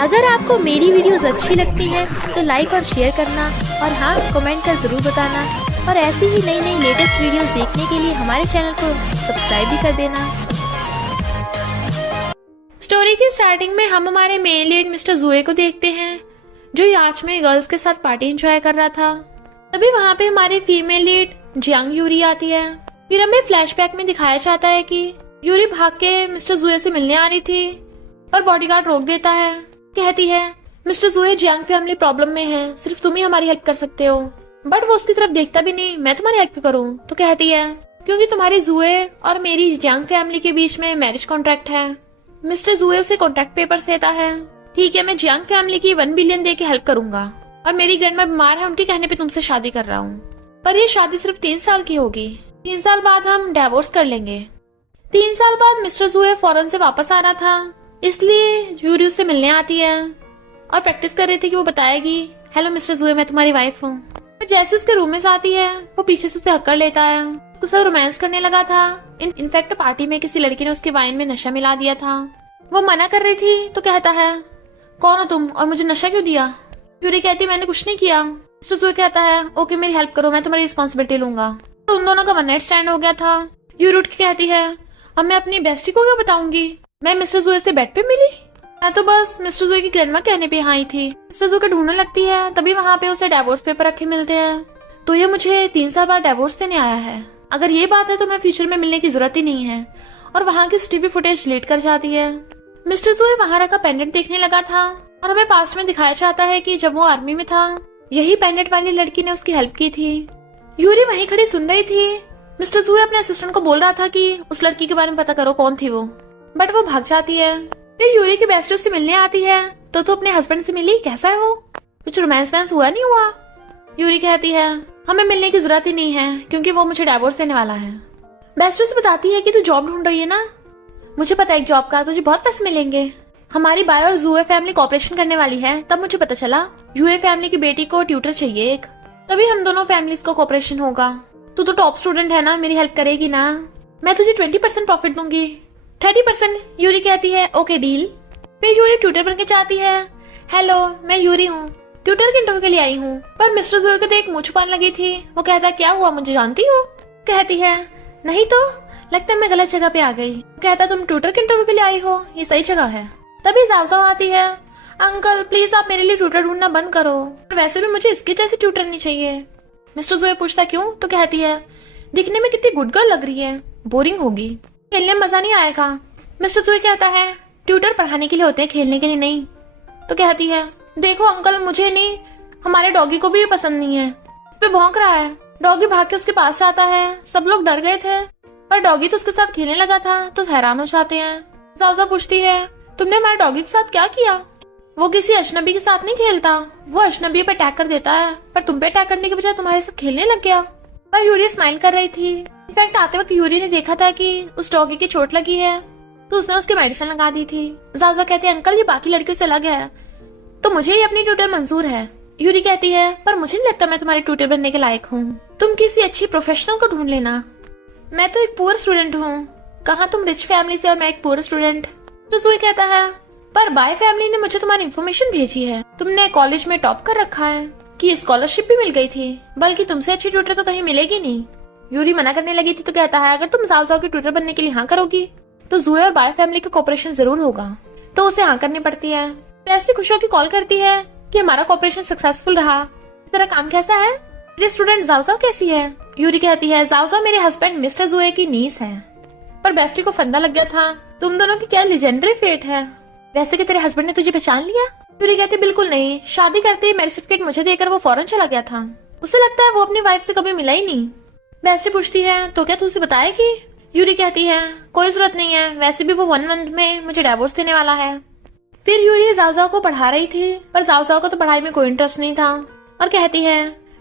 अगर आपको मेरी वीडियोस अच्छी लगती हैं तो लाइक और शेयर करना और हाँ कमेंट कर ज़रूर बताना और ऐसी ही नई नई लेटेस्ट वीडियोस देखने के लिए हमारे चैनल को सब्सक्राइब भी कर देना। स्टोरी की स्टार्टिंग में हम हमारे मेन लीड मिस्टर जुए को देखते हैं जो याच में गर्ल्स के साथ पार्टी एंजॉय कर रहा था। तभी वहाँ पे हमारी फीमेल लीड जियांग यूरी आती है। फिर हमें फ्लैशबैक में दिखाया जाता है कि यूरी भाग के मिस्टर जुए से मिलने आ रही थी पर बॉडीगार्ड रोक देता है। कहती है मिस्टर जुए जियांग फैमिली प्रॉब्लम में है, सिर्फ तुम ही हमारी हेल्प कर सकते हो। बट वो उसकी तरफ देखता भी नहीं, मैं तुम्हारी हेल्प क्यों करूं? तो कहती है क्योंकि तुम्हारी जुए और मेरी जियांग फैमिली के बीच में मैरिज कॉन्ट्रैक्ट है। मिस्टर जुए उसे कॉन्ट्रैक्ट पेपर देता है। ठीक है, मैं जियांग फैमिली की 1 बिलियन दे के हेल्प करूंगा और मेरी ग्रैंडमा बीमार है, उनके कहने पे तुमसे शादी कर रहा हूँ। पर ये शादी सिर्फ 3 साल की होगी, 3 साल बाद हम डिवोर्स कर लेंगे। 3 साल बाद मिस्टर जुए फॉरेन से वापस आ रहा था, इसलिए यूरी उससे मिलने आती है और प्रैक्टिस कर रही थी कि वो बताएगी हेलो मिस्टर जुए, मैं तुम्हारी वाइफ हूँ। पर जैसे उसके रूम में जाती है वो पीछे से उसे हक कर लेता है। उसके साथ रोमांस करने लगा था। इनफैक्ट पार्टी में किसी लड़की ने उसके वाइन में नशा मिला दिया था। वो मना कर रही थी तो कहता है कौन हो तुम और मुझे नशा क्यों दिया? यूरी कहती मैंने कुछ नहीं किया। मिस्टर जुए कहता है ओके मेरी हेल्प करो, मैं तुम्हारी रिस्पॉन्सिबिलिटी लूंगा। तो उन दोनों का वन नाइट स्टैंड हो गया था। यूरी उठ के कहती है अब मैं अपनी बेस्टी को क्या बताऊंगी, मैं मिस्टर जुए से बेड पे मिली, मैं तो बस मिस्टर जुए की ग्रैंडमा कहने पे यहाँ आई थी। मिस्टर जुए को ढूंढने लगती है, तभी वहाँ पे उसे डिवोर्स पेपर रखे मिलते हैं। तो ये मुझे 3 साल बाद डिवोर्स देने आया है। अगर ये बात है तो मैं फ्यूचर में मिलने की जरूरत ही नहीं है। और वहाँ की टीवी फुटेज डिलीट कर जाती है। मिस्टर जुए वहाँ रखा पेंडेंट देखने लगा था और हमें पास्ट में दिखाया जाता है कि जब वो आर्मी में था यही पेंडेंट वाली लड़की ने उसकी हेल्प की थी। यूरी वहीं खड़ी सुन रही थी। मिस्टर जुए अपने असिस्टेंट को बोल रहा था कि उस लड़की के बारे में पता करो कौन थी वो, बट वो भाग जाती है। फिर यूरी की बेस्ट से मिलने आती है तो अपने हस्बैंड से मिली, कैसा है वो, कुछ रोमांस वैंस हुआ नहीं हुआ? यूरी कहती है हमें मिलने की जरूरत ही नहीं है क्योंकि वो मुझे डिवोर्स देने वाला है। बेस्ट से बताती है कि तू जॉब ढूंढ रही है ना, मुझे पता है एक जॉब का, तुझे बहुत पैसे मिलेंगे। हमारी बाय और जुए फैमिली कॉपरेशन करने वाली है। तब मुझे पता चला जुए फैमिली की बेटी को ट्यूटर चाहिए एक, तभी हम दोनों फैमिलीज को कॉपरेशन होगा। तू तो टॉप स्टूडेंट है ना, मेरी हेल्प करेगी ना, मैं तुझे 20% प्रॉफिट दूंगी। 30%? यूरी कहती है ओके डील। फिर यूरी ट्यूटर बनके चाहती है। हेलो मैं यूरी हूँ, ट्यूटर के इंटरव्यू के लिए आई हूँ। पर मिस्टर जुए को देख मुंह छुपाने लगी थी। वो कहता क्या हुआ, मुझे जानती हो? कहती है नहीं तो, लगता है मैं गलत जगह पे आ गई। कहता तुम ट्यूटर के इंटरव्यू के लिए आई हो, ये सही जगह है। तभी जावजाव आती है अंकल प्लीज आप मेरे लिए ट्यूटर ढूंढना बंद करो, वैसे भी मुझे इसके जैसी ट्यूटर नहीं चाहिए। मिस्टर जुए पूछता क्यों? तो कहती है दिखने में कितनी गुड गर्ल लग रही है, बोरिंग होगी, खेलने में मजा नहीं आएगा। मिस्टर जुए कहता है ट्यूटर पढ़ाने के लिए होते हैं, खेलने के लिए नहीं। तो कहती है देखो अंकल मुझे नहीं, हमारे डॉगी को भी ये पसंद नहीं है, इस पे भौंक रहा है। डॉगी भाग के उसके पास जाता है। सब लोग डर गए थे पर डॉगी तो उसके साथ खेलने लगा था तो हैरान हो जाते हैं। जावजा पूछती है तुमने हमारे डॉगी के साथ क्या किया? वो किसी अजनबी के साथ नहीं खेलता, वो अजनबी पे अटैक कर देता है, पर तुम पे अटैक करने के बजाय तुम्हारे साथ खेलने लग गया। पर यूरी स्माइल कर रही थी। इनफैक्ट आते वक्त यूरी ने देखा था कि उस डॉगी की चोट लगी है तो उसने उसके मेडिसिन लगा दी थी। जावजा कहते हैं अंकल ये बाकी लड़कियों से अलग है तो मुझे ही अपनी ट्यूटर मंजूर है। यूरी कहती है पर मुझे नहीं लगता मैं तुम्हारी ट्यूटर बनने के लायक हूँ, तुम किसी अच्छी प्रोफेशनल को ढूंढ लेना, मैं तो एक पुअर स्टूडेंट हूँ। कहाँ तुम रिच फैमिली से और मैं एक पुअर स्टूडेंट। तो जुए कहता है पर बाय फैमिली ने मुझे तुम्हारी इन्फॉर्मेशन भेजी है, तुमने कॉलेज में टॉप कर रखा है, कि स्कॉलरशिप भी मिल गई थी, बल्कि तुमसे अच्छी ट्यूटर तो कहीं मिलेगी नहीं। यूरी मना करने लगी थी तो कहता है अगर तुम जावजाव की ट्यूटर बनने के लिए हाँ करोगी तो जुए और बाय फैमिली का कॉपरेशन जरूर होगा। तो उसे हाँ करनी पड़ती है। बेस्टी खुश होकर कॉल करती है कि हमारा कॉपरेशन सक्सेसफुल रहा। इस तरह काम कैसा है, मेरी स्टूडेंट जावजाव कैसी है? यूरी कहती है जावजाव मेरे हस्बैंड मिस्टर जुए की नीस है। पर बेस्टी को फंदा लग गया था, तुम दोनों की क्या लेजेंडरी फेट है। वैसे कि तेरे हस्बैंड ने तुझे पहचान लिया? यूरी कहती बिल्कुल नहीं, शादी करते ही मैरिज सर्टिफिकेट मुझे देकर वो फौरन चला गया था, उसे लगता है वो अपनी वाइफ से कभी मिला ही नहीं। बेस्टी पूछती है तो क्या तू उसे बताएगी? यूरी कहती है कोई जरूरत नहीं है, वैसे भी वो 1 मंथ में मुझे डिवोर्स देने वाला है। फिर यूरी जावजाव को पढ़ा रही थी पर जावजाव को तो पढ़ाई में कोई इंटरेस्ट नहीं था और कहती है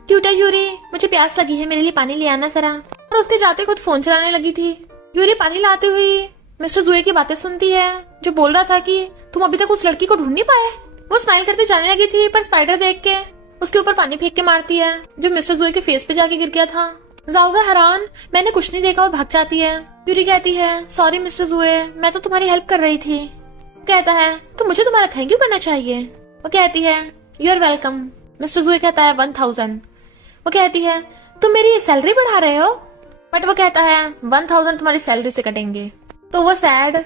ट्यूटर यूरी मुझे प्यास लगी है, मेरे लिए पानी ले आना जरा। और उसके जाते खुद फोन चलाने लगी थी। यूरी पानी लाते हुए मिस्टर जुए की बातें सुनती है जो बोल रहा था कि तुम अभी तक उस लड़की को ढूंढ नहीं पाए। वो स्माइल करते जाने लगी थी पर स्पाइडर देख के उसके ऊपर पानी फेंक के मारती है जो मिस्टर जुए के फेस पे जाके गिर गया था। जावजा हैरान, मैंने कुछ नहीं देखा और भाग जाती है। यूरी कहती है सॉरी मिस्टर जुए, मैं तो तुम्हारी हेल्प कर रही थी। कहता है तो मुझे तुम्हारा थैंक यू करना चाहिए। वो कहती है यू आर वेलकम। मिस्टर जुए कहता है 1000। वो कहती है तुम मेरी सैलरी बढ़ा रहे हो, बट वो कहता है 1000 तुम्हारी सैलरी से कटेंगे। तो वो सैड।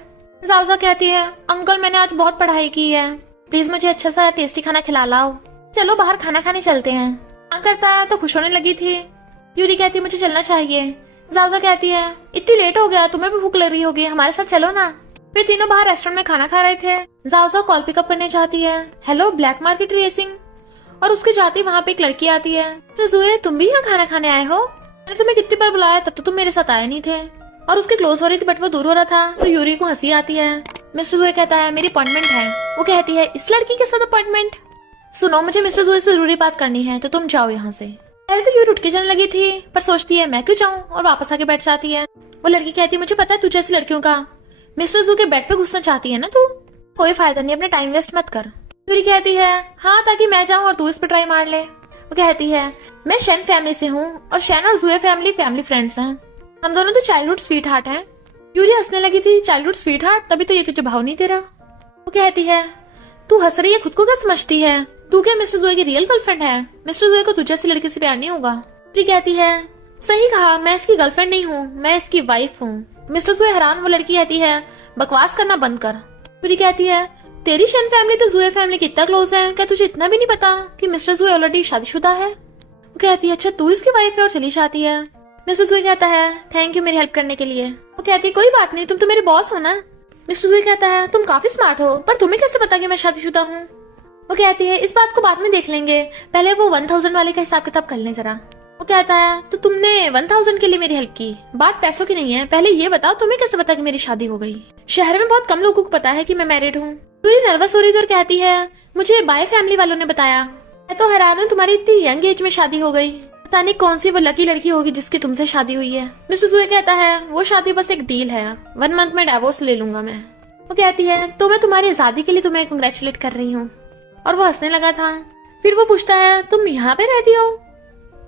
जाओजा कहती है अंकल मैंने आज बहुत पढ़ाई की है, प्लीज मुझे अच्छा सा टेस्टी खाना खिला लाओ, चलो बाहर खाना खाने चलते हैं। हाँ करता है तो खुश होने लगी थी। यूरी कहती है मुझे चलना चाहिए। जाओजा कहती है इतनी लेट हो गया, तुम्हें भी भूख लग रही होगी, हमारे साथ चलो ना। फिर तीनों बाहर रेस्टोरेंट में खाना खा रहे थे। जाओजा कॉल पिकअप करने जाती है, हेलो ब्लैक मार्केट रेसिंग, और उसके जाती वहाँ पे एक लड़की आती है। जुए तुम भी यहाँ खाना खाने आए हो, मैंने तुम्हें कितनी बार बुलाया तब तो तुम मेरे साथ आए नहीं थे। और उसके क्लोज हो रही थी बट वो दूर हो रहा था। तो यूरी को हंसी आती है। मिस्टर जुए कहता है मेरी अपॉइंटमेंट है। वो कहती है इस लड़की के साथ अपॉइंटमेंट? सुनो मुझे मिस्टर जुए से जरूरी बात करनी है, तो तुम जाओ यहाँ से। पहले तो यूरी उठ के जाने लगी थी पर सोचती है मैं क्यों जाऊँ, और वापस आके बैठ जाती है। वो लड़की कहती है मुझे पता है तू जैसी लड़कियों का मिस्टर जू के बेड पे घुसना चाहती है ना तू, कोई फायदा नहीं, अपना टाइम वेस्ट मत कर। यूरी कहती है हाँ ताकि मैं जाऊँ और तू इस पे ट्राई मार ले। वो कहती है मैं शैन फैमिली से हूँ और शैन और जुए फैमिली फ्रेंड्स हैं, हम दोनों तो चाइल्डहुड स्वीट हार्ट हैं। यूरी हंसने लगी थी, चाइल्डहुड स्वीट हार्ट, तभी तो ये तुझे भाव नहीं तेरा। वो कहती है तू हंस रही है, खुद को क्या समझती है, तू क्या मिस्टर जुए की रियल गर्लफ्रेंड है, मिस्टर जुए को तुझे जैसी लड़की से प्यार नहीं होगा। यूरी कहती है सही कहा, मैं इसकी गर्लफ्रेंड नहीं हूँ, मैं इसकी वाइफ हूँ। मिस्टर जुए हैरान। वो लड़की कहती है बकवास करना बंद कर। यूरी कहती है तेरी शैन फैमिली तो जुए फैमिली की इतना क्लोज है, क्या तुझे इतना भी नहीं पता कि मिस्टर जुए ऑलरेडी शादीशुदा है? वो कहती है अच्छा तू इसकी वाइफ है, और चली जाती है। मिस्टर जुए कहता है थैंक यू मेरी हेल्प करने के लिए। वो कहती है कोई बात नहीं, तुम तो मेरे बॉस हो ना। मिस्टर जुए कहता है तुम काफी स्मार्ट हो, पर तुम्हें कैसे पता कि मैं शादीशुदा हूँ? वो कहती है इस बात को बाद में देख लेंगे, पहले वो 1000 वाले का हिसाब किताब कर लें जरा। वो कहता है तो तुमने 1000 के लिए मेरी हेल्प की, बात पैसों की नहीं है, पहले ये बताओ तुम्हें कैसे पता कि मेरी शादी हो गई? शहर में बहुत कम लोगों को पता है कि मैं मैरिड हूँ। पूरी नर्वस हो रही थी और कहती है मुझे बाय फैमिली वालों ने बताया। मैं तो हैरान हूँ तुम्हारी इतनी यंग एज में शादी हो गई, पता नहीं कौन सी वो लकी लड़की होगी जिसकी तुमसे शादी हुई है। मिस्टर जुए कहता है वो शादी बस एक डील है, 1 मंथ में डिवोर्स ले लूंगा मैं। वो कहती है तो मैं तुम्हारी आजादी के लिए तुम्हें कंग्रेचुलेट कर रही हूँ, और वो हंसने लगा था। फिर वो पूछता है तुम यहाँ पे रहती हो?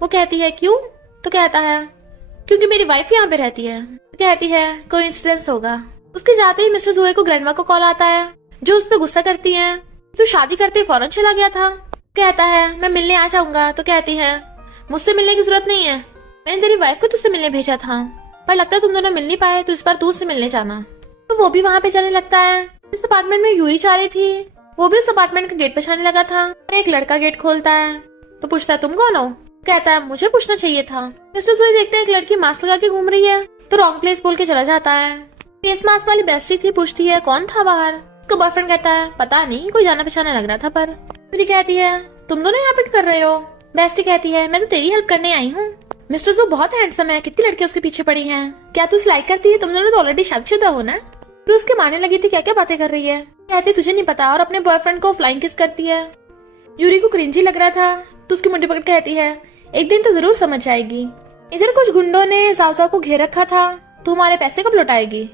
वो कहती है क्यों? तो कहता है क्योंकि मेरी वाइफ यहाँ पे रहती है। तो कहती है कोइंसिडेंस होगा। उसके जाते ही मिस्टर जुए को ग्रैंडमा को कॉल आता है, जो उस पर गुस्सा करती है तू शादी करते फौरन चला गया था। कहता है मैं मिलने आ जाऊंगा। तो कहती है मुझसे मिलने की जरूरत नहीं है, मैंने तेरी वाइफ को तुझसे मिलने भेजा था, पर लगता है तुम दोनों मिल नहीं पाए, तो इस बार तू उससे मिलने जाना। तो वो भी वहाँ पे जाने लगता है। इस अपार्टमेंट में यूरी जा रही थी, वो भी उस अपार्टमेंट के गेट पे जाने लगा था, और एक लड़का गेट खोलता है। तो पूछता है तुम कौन हो? कहता है मुझे पूछना चाहिए था। मिस्टर जुए देखते हैं एक लड़की मास्क लगा के घूम रही है, तो रॉन्ग प्लेस बोल के चला जाता है। फेस मास्क वाली बेस्टी थी, पूछती है कौन था बाहर? उसका बॉयफ्रेंड कहता है पता नहीं, कोई जाना पहचाना लग रहा था। पर यूरी कहती है तुम दोनों यहाँ पे क्या कर रहे हो? बेस्टी कहती है मैं तो तेरी हेल्प करने आई हूँ। मिस्टर जू बहुत हैंडसम है, कितनी लड़कियां उसके पीछे पड़ी हैं, क्या तू उसे लाइक करती है? तुम दोनों तो ऑलरेडी शादीशुदा हो ना। फिर उसके मानने लगी थी क्या क्या बातें कर रही है। कहती तुझे नहीं पता, और अपने बॉयफ्रेंड को फ्लाइंग किस करती है। यूरी को क्रिंजी लग रहा था, तो उसकी मुंडी पकड़ कहती है एक दिन तो जरूर समझ जाएगी। इधर कुछ गुंडों ने जाओजा को घेर रखा था, तो हमारे पैसे कब लौटाएगी?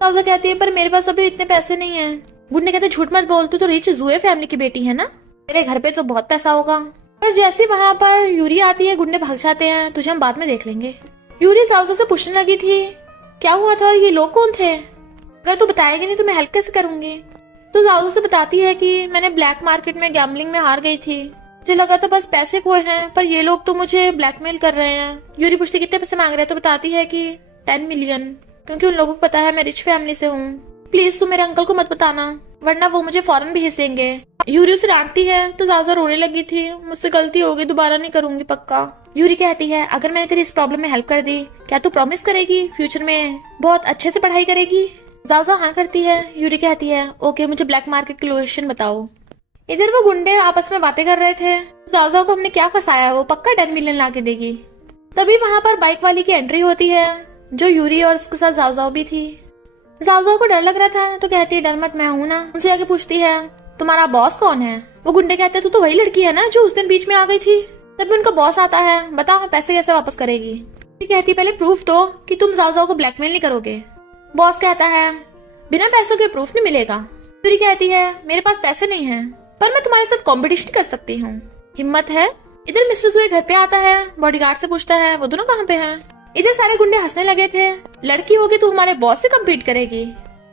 जाओजा कहती है पर मेरे पास अभी इतने पैसे नहीं है। गुंडे कहते झूठ मत बोल, तू तो रिच जुए फैमिली की बेटी है ना, तेरे घर पे तो बहुत पैसा होगा। पर जैसे वहाँ पर यूरी आती है गुंडे भाग जाते हैं, तुझे हम बाद में देख लेंगे। यूरी जाओजा से पूछने लगी थी क्या हुआ था और ये लोग कौन थे, अगर तू बताएगी नहीं तो मैं हेल्प कैसे करूंगी? तो जाओजा से बताती है कि मैंने ब्लैक मार्केट में गैम्बलिंग में हार गई थी, मुझे लगा था बस पैसे खोए हैं, पर ये लोग तो मुझे ब्लैकमेल कर रहे हैं। यूरी पूछती कितने पैसे मांग रहे हैं, तो बताती है कि 10 मिलियन, क्योंकि उन लोगों को पता है मैं रिच फैमिली से हूँ। प्लीज तू मेरे अंकल को मत बताना, वरना वो मुझे फौरन भेज देंगे। यूरी उसे डांटती है, तो जाजा रोने लगी थी, मुझसे गलती हो गई, दोबारा नहीं करूंगी पक्का। यूरी कहती है अगर मैंने तेरी इस प्रॉब्लम में हेल्प कर दी, क्या तू प्रॉमिस करेगी फ्यूचर में बहुत अच्छे से पढ़ाई करेगी? जाजा हाँ करती है। यूरी कहती है ओके, मुझे ब्लैक मार्केट की लोकेशन बताओ। इधर वो गुंडे आपस में बातें कर रहे थे, जाओजा को हमने क्या फंसाया, वो पक्का 10 मिलियन ला के देगी। तभी वहाँ पर बाइक वाली की एंट्री होती है, जो यूरी और उसके साथ जाओजा भी थी। जाओजा को डर लग रहा था, तो कहती है डर मत, मैं हूँ ना। उनसे आगे पूछती है तुम्हारा बॉस कौन है? वो गुंडे कहते हैं तू तो वही लड़की है ना जो उस दिन बीच में आ गई थी। तभी उनका बॉस आता है, बताओ पैसे कैसे वापस करेगी? कहती पहले प्रूफ दो कि तुम जाओजा को ब्लैकमेल नहीं करोगे। बॉस कहता है बिना पैसों के प्रूफ नहीं मिलेगा। यूरी कहती है मेरे पास पैसे नहीं है, पर मैं तुम्हारे साथ कंपटीशन कर सकती हूँ, हिम्मत है? इधर मिस्टर जुए घर पे आता है, बॉडीगार्ड से पूछता है वो दोनों कहाँ पे हैं? इधर सारे गुंडे हंसने लगे थे, लड़की होगी तो हमारे बॉस से कम्पीट करेगी,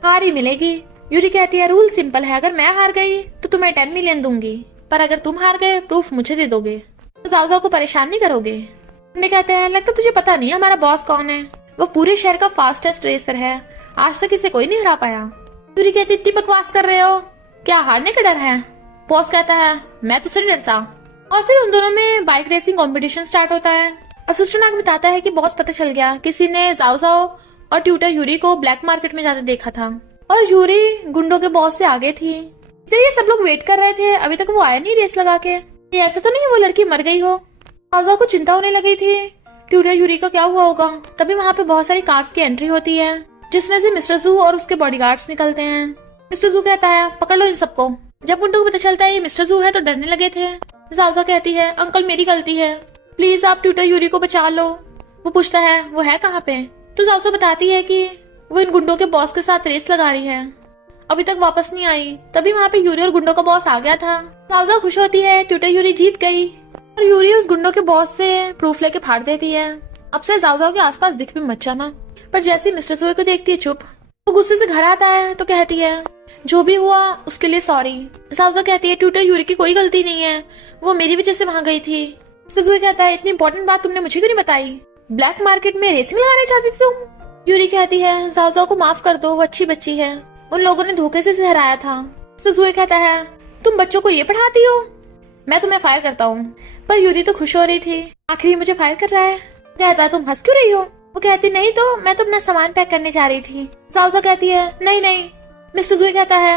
हार ही मिलेगी। यूरी कहती है रूल सिंपल है, अगर मैं हार गई तो तुम्हें 10 मिलियन दूंगी, पर अगर तुम हार गए प्रूफ मुझे दे दोगे, तो जाओ जाओ को परेशान नहीं करोगे। मुन्ने कहते हैं लगता तुझे पता नहीं हमारा बॉस कौन है, वो पूरे शहर का फास्टेस्ट रेसर है, आज तक इसे कोई नहीं हरा पाया। यूरी कहती इतनी बकवास कर रहे हो, क्या हारने का डर है? बॉस कहता है मैं तुझसे नहीं डरता। और फिर उन दोनों में बाइक रेसिंग कंपटीशन स्टार्ट होता है। असिस्टेंट आगे बताता है कि बॉस पता चल गया किसी ने जाओ जाओ और ट्यूटर यूरी को ब्लैक मार्केट में जाते देखा था और यूरी गुंडों के बॉस से आगे थी। तो ये सब लोग वेट कर रहे थे, अभी तक वो आया नहीं रेस लगा के। ये ऐसा तो नहीं वो लड़की मर गई हो। जाओ को चिंता होने लगी थी ट्यूटर यूरी को क्या हुआ होगा। तभी वहाँ पे बहुत सारी कार्स की एंट्री होती है जिसमें से मिस्टर जू और उसके बॉडीगार्ड्स निकलते हैं। मिस्टर जू कहता है पकड़ लो इन सबको। जब गुंडों को पता चलता है ये मिस्टर जू है तो डरने लगे थे। जाओ कहती है अंकल मेरी गलती है, प्लीज आप ट्यूटर यूरी को बचा लो। वो पूछता है वो है कहाँ पे, तो जाओ बताती है कि वो इन गुंडों के बॉस के साथ रेस लगा रही है, अभी तक वापस नहीं आई। तभी वहाँ पे यूरी और गुंडों का बॉस आ गया था। जाओ खुश होती है ट्यूटर यूरी जीत गई और यूरी उस गुंडों के बॉस से प्रूफ लेके फाड़ देती है। अब से जाओ के आसपास दिख भी मत जाना। पर जैसे मिस्टर जोए को देखती है चुप, वो गुस्से से घर आता है तो कहती है जो भी हुआ उसके लिए सॉरी। जाओ कहती है ट्यूटर यूरी की कोई गलती नहीं है, वो मेरी वजह से वहाँ गई थी। मिस्टर जोए कहता है इतनी इंपॉर्टेंट बात तुमने मुझे क्यों नहीं बताई, ब्लैक मार्केट में रेसिंग लगाने चाहती थी तुम। यूरी कहती है जाओ को माफ कर दो, वो अच्छी बच्ची है, उन लोगों ने धोखे से हराया था। मिस्टर जोए कहता है तुम बच्चों को ये पढ़ाती हो, मैं तुम्हें फायर करता हूँ। पर यूरी तो खुश हो रही थी, आखिर मुझे फायर कर रहा है। कहता है तुम हंस क्यों रही हो। वो कहती नहीं तो मैं तो अपना सामान पैक करने जा रही थी। जाओ कहती है नहीं नहीं। मिस्टर जोए कहता है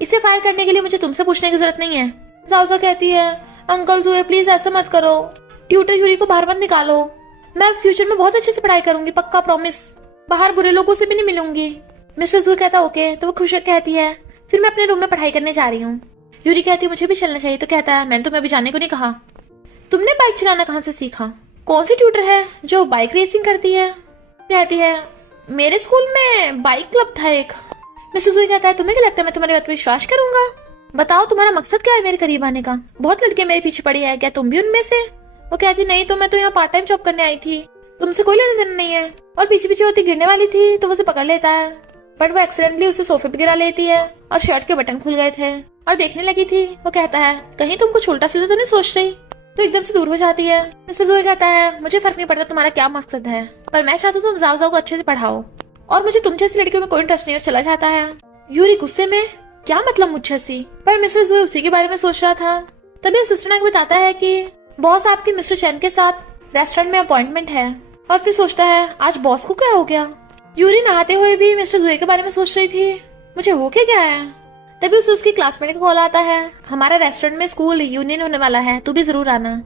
इसे फायर करने के लिए मुझे तुमसे पूछने की जरूरत नहीं है। जाओ कहती है अंकल जोए प्लीज ऐसा मत करो, ट्यूटर यूरी को बाहर मत निकालो, मैं फ्यूचर में बहुत अच्छे से पढ़ाई करूंगी, पक्का प्रॉमिस, बाहर बुरे लोगों से भी नहीं मिलूंगी। मिस्टर जोए कहता ओके। तो वो खुश कहती है फिर मैं अपने रूम में पढ़ाई करने जा रही हूँ। यूरी कहती है मुझे भी चलना चाहिए। तो कहता है मैंने तुम्हें अभी जाने को नहीं कहा, तुमने बाइक चलाना कहाँ से सीखा, कौन सी ट्यूटर है जो बाइक रेसिंग करती है। कहती है मेरे स्कूल में बाइक क्लब था एक। मिस्टर जोए कहता है तुम्हें क्या लगता है मैं तुम्हारी बात पर विश्वास करूंगा, बताओ तुम्हारा मकसद क्या है मेरे करीब आने का, बहुत लड़के मेरे पीछे पड़ी है, क्या तुम भी उनमें से। वो कहती नहीं तो मैं तो यहाँ पार्ट टाइम जॉब करने आई थी, तुमसे कोई लेना देना नहीं है। और पीछे पीछे होती गिरने वाली थी तो वो उसे पकड़ लेता है, बट वो एक्सीडेंटली उसे सोफे पे गिरा लेती है और शर्ट के बटन खुल गए थे और देखने लगी थी। वो कहता है कहीं तुम कुछ उल्टा सीधा तो नहीं सोच रही, तो एकदम से दूर हो जाती है। मिस्टर जोए कहता है मुझे फर्क नहीं पड़ता तुम्हारा क्या मकसद है, पर मैं चाहता हूँ तुम जाओ को अच्छे से पढ़ाओ और मुझे तुम जैसी लड़कियों में कोई इंटरेस्ट नहीं और चला जाता है। यूरी गुस्से में क्या मतलब मुझे सी, पर मिस्टर जोए उसी के बारे में सोच रहा था। तभी असिस्टेंट बताता है कि बॉस आपके मिस्टर चैन के साथ रेस्टोरेंट में अपॉइंटमेंट है और फिर सोचता है आज बॉस को क्या हो गया। यूरी नहाते हुए भी मिस्टर जोए के बारे में सोच रही थी मुझे हो क्या गया है। तभी उसे उसकी क्लासमेट का कॉल आता है हमारा रेस्टोरेंट में स्कूल यूनियन होने वाला है, तू भी जरूर आना।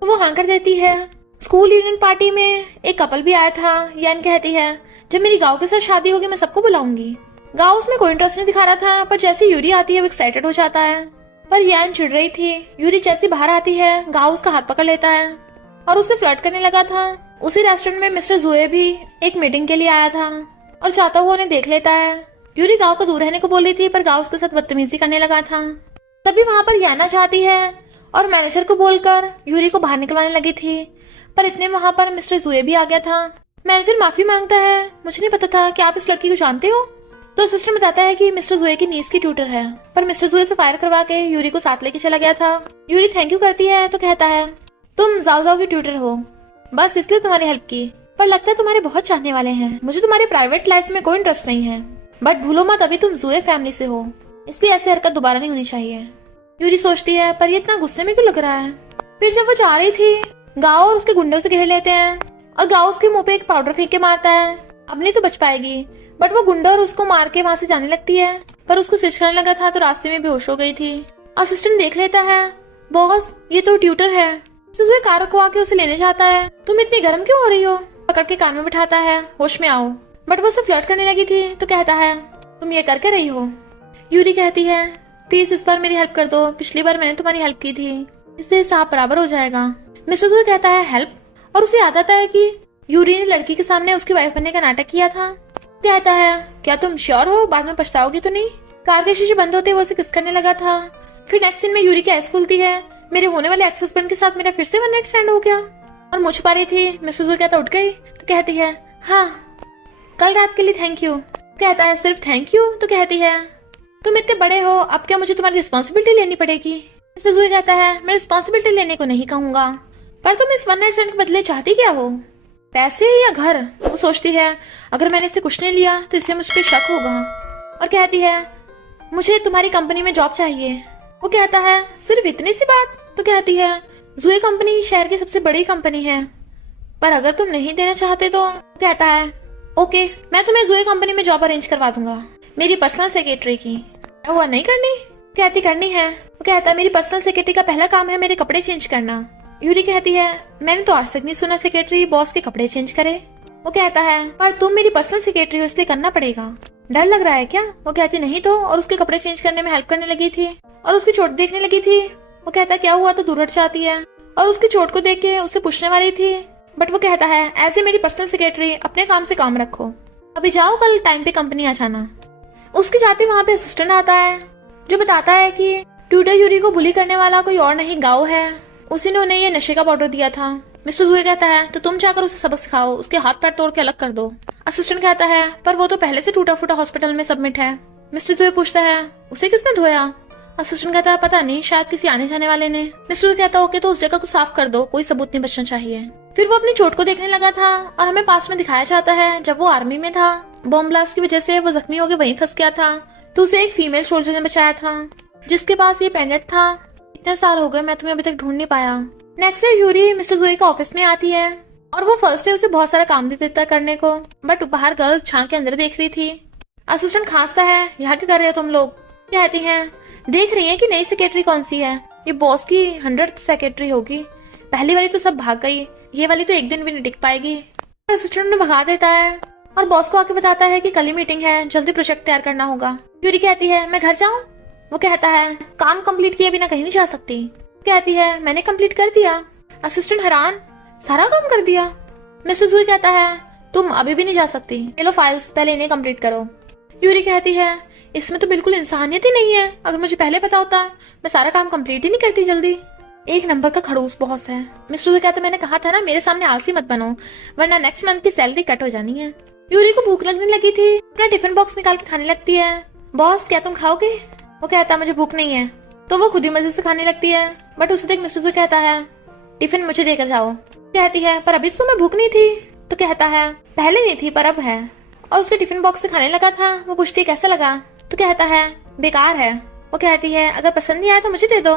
तो वो हाँ कर देती है। स्कूल यूनियन पार्टी में एक कपल भी आया था। यान कहती है जब मेरी गाँव के साथ शादी होगी मैं सबको बुलाऊंगी। गाँव उसमें कोई इंटरेस्ट नहीं दिखा रहा था, पर जैसे यूरी आती है वो एक्साइटेड हो जाता है। पर यान चिढ़ रही थी। यूरी जैसी बाहर आती है गाँव उसका हाथ पकड़ लेता है और उससे फ्लर्ट करने लगा था। उसी रेस्टोरेंट में मिस्टर जोए भी एक मीटिंग के लिए आया था और चाहता हुआ उन्हें देख लेता है। यूरी गाँव को दूर रहने को बोल रही थी पर गाँव उसके साथ बदतमीजी करने लगा था। तभी वहाँ पर याना जाती है और मैनेजर को बोलकर यूरी को बाहर निकलवाने लगी थी, पर इतने वहाँ पर मिस्टर जोए भी आ गया था। मैनेजर माफी मांगता है मुझे नहीं पता था कि आप इस लड़की को जानते हो। तो असिस्टेंट बताता है कि मिस्टर जोए की नीस की ट्यूटर है, पर मिस्टर जोए से फायर करवा के यूरी को साथ लेके चला गया था। यूरी थैंक यू करती है तो कहता है तुम जाओ की ट्यूटर हो, बस इसलिए तुम्हारी हेल्प की, पर लगता है तुम्हारे बहुत चाहने वाले हैं। मुझे तुम्हारे प्राइवेट लाइफ में कोई इंटरेस्ट नहीं है, बट भूलो मत अभी तुम जोए फैमिली से हो, इसलिए ऐसी हरकत दोबारा नहीं होनी चाहिए। यूरी सोचती है पर ये इतना गुस्से में क्यों लग रहा है। फिर जब वो जा रही थी गाँव और उसके गुंडों से घेर लेते हैं और गाँव उसके मुंह पे एक पाउडर फेंक के मारता है। अब नहीं तो बच पाएगी, बट वो गुंडा और उसको मार के वहाँ से जाने लगती है, पर उसको सिच खाने लगा था तो रास्ते में बेहोश हो गई थी। असिस्टेंट देख लेता है बॉस ये तो ट्यूटर है। उसने कार रुकवा के उसे लेने जाता है। तुम इतनी गर्म क्यों हो रही हो, पकड़ के कान में बिठाता है होश में आओ, बट वो उससे फ्लर्ट करने लगी थी तो कहता है तुम ये करके रही हो। यूरी कहती है प्लीज इस बार मेरी हेल्प कर दो, पिछली बार मैंने तुम्हारी हेल्प की थी, इससे हिसाब बराबर हो जाएगा। मिस्टर जोए कहता है हेल्प, और उसे याद आता है कि यूरी ने लड़की के सामने उसकी वाइफ बनने का नाटक किया था। कहता है क्या तुम श्योर हो, बाद में पछताओगी तो नहीं। कार के शीशे बंद होते वो उसे किस करने लगा था। फिर नेक्स्ट सीन में यूरी की आइज खुलती है, मेरे होने वाले एक्स हस्बैंड के साथ मेरा फिर से वन नाइट स्टैंड हो गया, और मुझ पा रही थी। मिस्टर जोए कहता उठ गई तो कहती है हाँ कल रात के लिए थैंक यू। कहता है सिर्फ थैंक यू। तो कहती है तुम इतने बड़े हो, अब क्या मुझे तुम्हारी रिस्पॉन्सिबिलिटी लेनी पड़ेगी? मिस्टर जुए कहता है, मैं रिस्पॉन्सिबिलिटी लेने को नहीं कहूंगा, पर तुम इस वन नाइट स्टैंड के बदले चाहती क्या हो? पैसे या घर? वो सोचती है अगर मैंने इससे कुछ नहीं लिया तो इससे मुझ पर शक होगा, और कहती है मुझे तुम्हारी कंपनी में जॉब चाहिए। वो कहता है सिर्फ इतनी सी बात? तो कहती है जुए कंपनी शहर की सबसे बड़ी कंपनी है, पर अगर तुम नहीं देना चाहते तो? कहता है ओके, मैं तुम्हें जुए कंपनी में जॉब अरेंज करवा दूंगा, मेरी पर्सनल सेक्रेटरी की। हुआ नहीं करनी? कहती करनी है। वो कहता है मेरी पर्सनल सेक्रेटरी का पहला काम है मेरे कपड़े चेंज करना। यूरी कहती है मैंने तो आज तक नहीं सुना सेक्रेटरी बॉस के कपड़े चेंज करे। वो कहता है पर तुम मेरी पर्सनल सेक्रेटरी हो इसलिए करना पड़ेगा। डर लग रहा है क्या? वो कहती नहीं तो, और उसके कपड़े चेंज करने में हेल्प करने लगी थी और उसकी चोट देखने लगी थी। वो कहता है क्या हुआ? तो दूर हट जाती है और उसकी चोट को देख के उससे पूछने वाली थी, बट वो कहता है ऐसे मेरी पर्सनल सेक्रेटरी, अपने काम से काम रखो, अभी जाओ, कल टाइम पे कंपनी आ जाना। उसके जाते वहाँ पे असिस्टेंट आता है जो बताता है कि ट्यूटर यूरी को बुली करने वाला कोई और नहीं गाओ है, उसी ने उन्हें ये नशे का पाउडर दिया था। मिस्टर जुए कहता है तो तुम जाकर उसे सबक सिखाओ, उसके हाथ पैर तोड़ के अलग कर दो। असिस्टेंट कहता है पर वो तो पहले से टूटा फूटा हॉस्पिटल में सबमिट है। मिस्टर जुए पूछता है उसे किसने धोया? असिस्टेंट कहता है पता नहीं, शायद किसी आने जाने वाले ने। मिस्टर जुए कहता है ओके तो उस जगह को साफ कर दो, कोई सबूत नहीं बचना चाहिए। फिर वो अपनी चोट को देखने लगा था और हमें पास में दिखाया जाता है जब वो आर्मी में था, बॉम्ब ब्लास्ट की वजह से वो जख्मी होकर वहीं फंस गया था, तो उसे एक फीमेल सोल्जर ने बचाया था जिसके पास ये पेंडेंट था। इतने साल हो गए मैं तुम्हें अभी तक ढूंढ नहीं पाया। नेक्स्ट डे यूरी मिस्टर जुए के ऑफिस में आती है और वो फर्स्ट डे उसे बहुत सारा काम दे देता करने को, बट बाहर गर्ल्स झांक के अंदर देख रही थी। असिस्टेंट खांसता है यहाँ क्या कर रहे हो तुम लोग? कहती है देख रही है कि नई सेक्रेटरी कौन सी है, ये बॉस की 100th सेक्रेटरी होगी, पहली वाली तो सब भाग गई, ये वाली तो एक दिन भी नहीं टिक पाएगी। असिस्टेंट ने भगा देता है और बॉस को आके बताता है कि कल ही मीटिंग है, जल्दी प्रोजेक्ट तैयार करना होगा। यूरी कहती है मैं घर जाऊं? वो कहता है काम कंप्लीट किए बिना कहीं नहीं जा सकती। कहती है मैंने कंप्लीट कर दिया। असिस्टेंट हैरान, सारा काम कर दिया? मिस्टर जुई कहता है तुम अभी भी नहीं जा सकती, ये लो फाइल्स, पहले इन्हें कंप्लीट करो। यूरी कहती है इसमें तो बिल्कुल इंसानियत ही नहीं है, अगर मुझे पहले पता होता मैं सारा काम कंप्लीट ही नहीं करती जल्दी। एक नंबर का खड़ूस बॉस है। मिस्टर जुई कहता है मैंने कहा था ना मेरे सामने आलसी मत बनो, वरना नेक्स्ट मंथ की सैलरी कट हो जानी है। यूरी को भूख लगने लगी थी, अपना टिफिन बॉक्स निकाल के खाने लगती है। बॉस क्या तुम खाओगे? वो कहता है मुझे भूख नहीं है, तो वो खुद ही मजे से खाने लगती है, बट उसे देख मिस्टर जुई कहता है टिफिन मुझे देकर जाओ। कहती है पर अभी तो मैं भूख नहीं थी। तो कहता है पहले नहीं थी पर अब है, और उसके टिफिन बॉक्स से खाने लगा था। वो पूछती है कैसा लगा? तो कहता है बेकार है। वो कहती है अगर पसंद नहीं आया तो मुझे दे दो,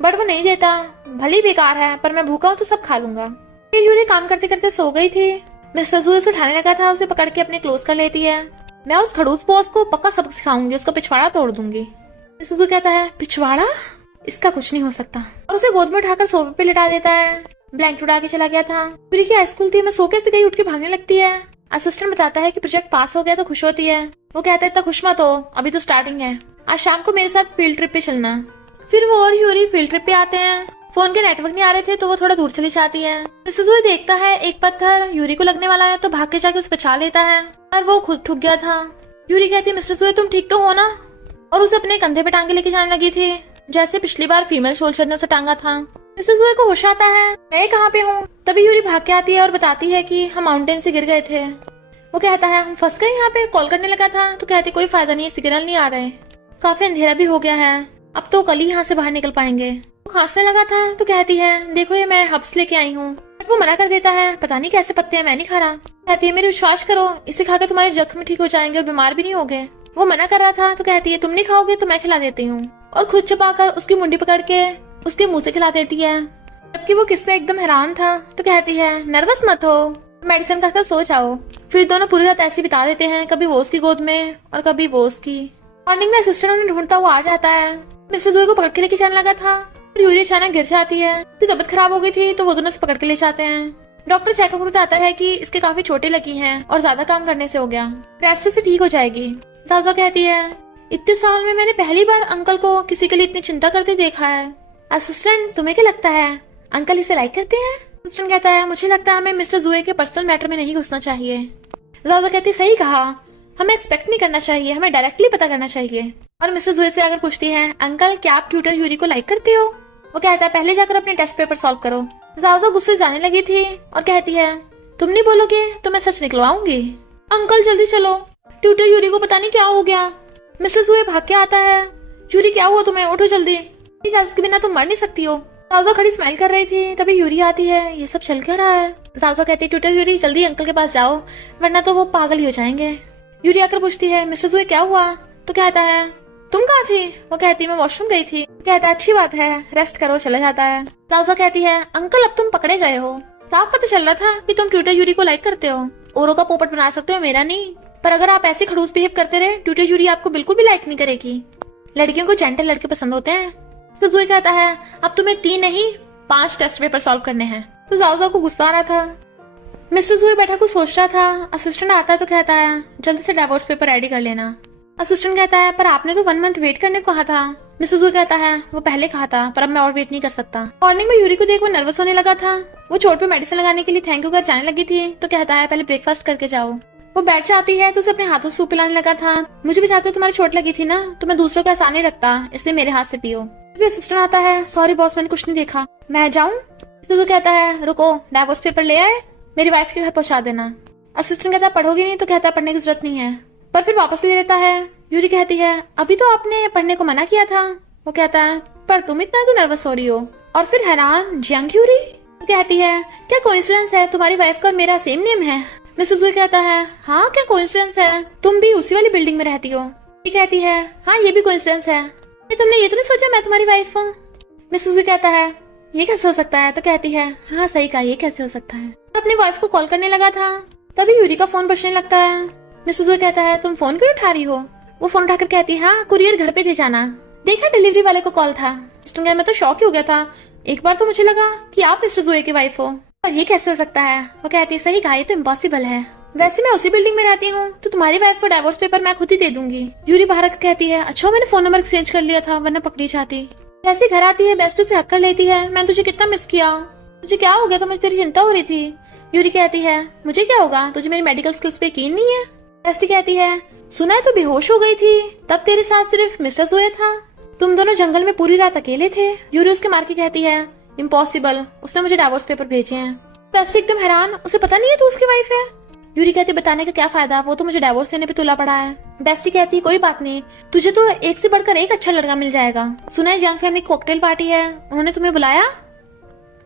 बट वो नहीं देता, भली बेकार है पर मैं भूखा हूँ तो सब खा लूंगा। ये जूली काम करते करते सो गई थी। मिस्टर जुई उसे उठाने लगा था, उसे पकड़ के अपने क्लोज कर लेती है। मैं उस खड़ूस बॉस को पक्का सबक सिखाऊंगी, उसका पिछवाड़ा तोड़ दूंगी। मिस्टर जुई कहता है पिछवाड़ा? इसका कुछ नहीं हो सकता, और उसे गोद में उठाकर सोफे पे लिटा देता है। ब्लैंकेट उड़ा के चला गया था। पूरी की स्कूल थी, मैं सो कैसे गई, उठ के भागने लगती है। असिस्टेंट बताता है कि प्रोजेक्ट पास हो गया तो खुश होती है। वो कहता है इतना खुश मत हो, अभी तो स्टार्टिंग है, आज शाम को मेरे साथ फील्ड ट्रिप पे चलना। फिर वो और यूरी फील्ड ट्रिप पे आते हैं। फोन के नेटवर्क नहीं आ रहे थे तो वो थोड़ा दूर चली जाती है। मिस्टर जुई देखता है एक पत्थर यूरी को लगने वाला है, तो भाग के जाके उसे बचा लेता है, और वो खुद ठुक गया था। यूरी कहती है मिस्टर जुई तुम ठीक तो हो ना? और उसे अपने कंधे पे टांगे लेके जाने लगी थी, जैसे पिछली बार फीमेल सोल्जर ने उसे टांगा था। मिस्टर जुई को होश आता है, मैं कहाँ पे हूँ? तभी यूरी भाग के आती है और बताती है कि हम माउंटेन से गिर गए थे। वो कहता है हम फंस गए यहाँ पे, कॉल करने लगा था। तो कहती कोई फायदा नहीं, सिग्नल नहीं आ रहे, काफी अंधेरा भी हो गया है, अब तो कल ही यहाँ से बाहर निकल पाएंगे। वो खांसने लगा था तो कहती है देखो ये मैं हब्स लेके आई हूँ, बट वो मना कर देता है, पता नहीं कैसे पत्ते हैं, मैं नहीं खा रहा। कहती है मेरे विश्वास करो, इसे खाकर तुम्हारे जख्म ठीक हो जाएंगे और बीमार भी नहीं होगे। वो मना कर रहा था तो कहती है तुम नहीं खाओगे तो मैं खिला देती हूँ, और खुद छुपाकर उसकी मुंडी पकड़ के उसके मुंह से खिला देती है, जबकि वो किससे एकदम हैरान था। तो कहती है नर्वस मत हो, मेडिसिन खाकर सो जाओ। फिर दोनों पूरी रात ऐसी बिता देते हैं, कभी वो उसकी गोद में और कभी वो उसकी। मॉर्निंग में असिस्टेंट उन्हें ढूंढता हुआ आ जाता है। मिस्टर जुई को पकड़ के लेके जाने लगा था, फिर यूरी अचानक गिर जाती है, उसकी तबीयत खराब हो गई थी तो वो दोनों से पकड़ के ले जाते हैं। डॉक्टर चेकअप बताता है कि इसके काफी चोटें लगी हैं और ज्यादा काम करने से हो गया, रेस्ट से ठीक हो जाएगी। साउजा कहती है इतने साल में मैंने पहली बार अंकल को किसी के लिए इतनी चिंता करते देखा है। असिस्टेंट तुम्हें क्या लगता है अंकल इसे लाइक करते हैं? असिस्टेंट कहता है मुझे लगता है हमें मिस्टर जुए के पर्सनल मैटर में नहीं घुसना चाहिए। साउजा कहती सही कहा, हमें एक्सपेक्ट नहीं करना चाहिए, हमें डायरेक्टली पता करना चाहिए। और मिस्टर जुए से आकर पूछती है अंकल क्या आप ट्यूटर यूरी को लाइक करते हो? वो कहता है पहले जाकर अपने टेस्ट पेपर सॉल्व करो। जाओ गुस्से जाने लगी थी और कहती है तुम नहीं बोलोगे तो मैं सच निकलवाऊंगी। अंकल जल्दी चलो, ट्यूटर यूरी को पता नहीं क्या हो गया। मिस्टर जुए भाग के आता है। यूरी क्या हुआ तुम्हें, उठो जल्दी, इजाजत के बिना तुम मर नहीं सकती हो। जाओजा खड़ी स्माइल कर रही थी, तभी यूरी आती है। ये सब चल क्या रहा है? जाओजा कहती है ट्यूटर यूरी जल्दी अंकल के पास जाओ वरना तो वो पागल ही हो जाएंगे। यूरी आकर पूछती है मिस्टर जुए क्या हुआ? तो कहता है तुम कहाँ थी? वो कहती है मैं वॉशरूम गई थी। कहता है अच्छी बात है, रेस्ट करो। चला जाता है। जाओजा कहती है अंकल अब तुम पकड़े गए हो, साफ पता चल रहा था कि तुम ट्यूटर यूरी को लाइक करते हो। औरों का पोपट बना सकते हो, मेरा नहीं। पर अगर आप ऐसे खड़ूस बिहेव करते रहे ट्यूटर यूरी आपको बिल्कुल भी लाइक नहीं करेगी। लड़कियों को जेंटल लड़के पसंद होते हैं। मिस्टर जुए कहता है अब तुम्हें 3 नहीं 5 टेस्ट पेपर सॉल्व करने हैं। तो जाओजा को गुस्सा आ रहा था। मिस्टर जुए बैठा कुछ सोच रहा था। असिस्टेंट आता है तो कहता है जल्दी से डिवोर्स पेपर रेडी कर लेना। असिस्टेंट कहता है पर आपने तो 1 मंथ वेट करने को कहा था। मिस्टर जुए कहता है वो पहले कहा था पर अब मैं और वेट नहीं कर सकता। मॉर्निंग में यूरी को देख वो नर्वस होने लगा था। वो चोट पे मेडिसिन लगाने के लिए थैंक यू कर जाने लगी थी तो कहता है पहले ब्रेकफास्ट करके जाओ। वो बैठ जाती है तो उसे अपने हाथों से सूप पिलाने लगा था। मुझे भी चाहते तुम्हारी चोट लगी थी ना, तो मैं दूसरों का एहसान नहीं रखता, इसलिए मेरे हाथ से पियो। असिस्टेंट आता है सॉरी बॉस मैंने कुछ नहीं देखा, मैं जाऊँ? तो कहता है रुको, डिवोर्स पेपर ले आए, मेरी वाइफ के घर पहुंचा देना। असिस्टेंट कहता है पढ़ोगी नहीं? तो कहता है पढ़ने की जरूरत नहीं है, पर फिर वापस ले लेता है। यूरी कहती है अभी तो आपने पढ़ने को मना किया था। वो कहता है पर तुम इतना क्यों नर्वस हो रही हो? और फिर हैरान जियांग यूरी कहती है क्या कोइंसिडेंस है, तुम्हारी वाइफ का और मेरा सेम नेम है। मिस्टर जुए कहता है हाँ क्या कोइंसिडेंस है, तुम भी उसी वाली बिल्डिंग में रहती हो। ये कहती है हाँ ये भी कोइंसिडेंस है, तुमने ये तो नहीं सोचा मैं तुम्हारी वाइफ हूँ। मिस्टर जुए कहता है ये कैसे हो सकता है? तो कहती है हाँ सही कहा, ये कैसे हो सकता है। अपनी वाइफ को कॉल करने लगा था, तभी यूरी का फोन बजने लगता है। मिस्टर जुए कहता है तुम फोन क्यों उठा रही हो? वो फोन उठाकर कहती है हाँ कुरियर घर पे दे जाना, देखा डिलीवरी वाले को कॉल था। मैं तो शॉक ही हो गया था, एक बार तो मुझे लगा कि आप मिस्टर जुए की वाइफ हो, और ये कैसे हो सकता है? वो कहती है सही कहा, ये तो इम्पॉसिबल है, वैसे मैं उसी बिल्डिंग में रहती हूँ तो तुम्हारी वाइफ को डिवोर्स पेपर मैं खुद ही दे दूंगी। यूरी बाहर कहती है अच्छा मैंने फोन नंबर एक्सचेंज कर लिया था वरना पकड़ी जाती। जैसे घर आती है बेस्ट से हक कर लेती है, मैंने तुझे कितना मिस किया, तुझे क्या हो गया था, मुझे तेरी चिंता हो रही थी। यूरी कहती है मुझे क्या होगा, तुझे मेरी मेडिकल स्किल्स पे यकीन नहीं है। बेस्ट कहती है सुना है तो बेहोश हो गई थी, तब तेरे साथ सिर्फ मिस्टर जुए था, तुम दोनों जंगल में पूरी रात अकेले थे। यूरी उसके मार के कहती है इम्पॉसिबल, उसने मुझे डिवोर्स पेपर भेजे हैं। बेस्ट एकदम हैरान, उसे पता नहीं है तू उसकी वाइफ है। यूरी कहती बताने का क्या फायदा, वो तो मुझे डिवोर्स देने पे तुला पड़ा है। बेस्टी कहती कोई बात नहीं, तुझे तो एक से बढ़कर एक अच्छा लड़का मिल जाएगा। सुना है जियांग फैमिली कॉकटेल पार्टी है, उन्होंने तुम्हें बुलाया?